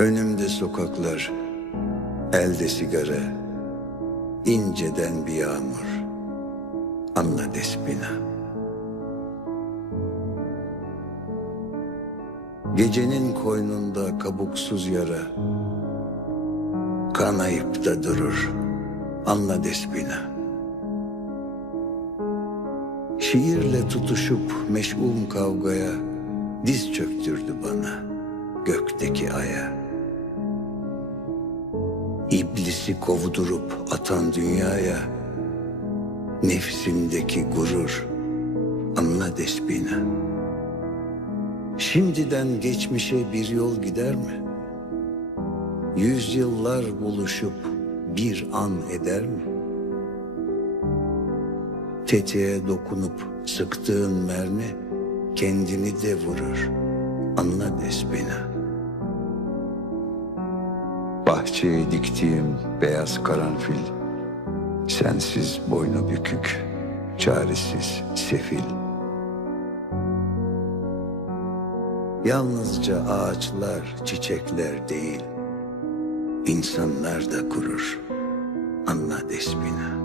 Önümde sokaklar, elde sigara, inceden bir yağmur. Anla despina. Gecenin koynunda kabuksuz yara, kanayıp da durur. Anla despina. Şiirle tutuşup meşgul kavgaya diz çöktürdü bana gökteki aya. İblisi kovdurup atan dünyaya nefsindeki gurur anla despina. Şimdiden geçmişe bir yol gider mi? Yüzyıllar buluşup bir an eder mi? Tetiğe dokunup sıktığın mermi kendini de vurur. Anla despina. Bahçeye diktiğim beyaz karanfil, sensiz boynu bükük, çaresiz, sefil. Yalnızca ağaçlar, çiçekler değil, insanlar da kurur. Anla despina.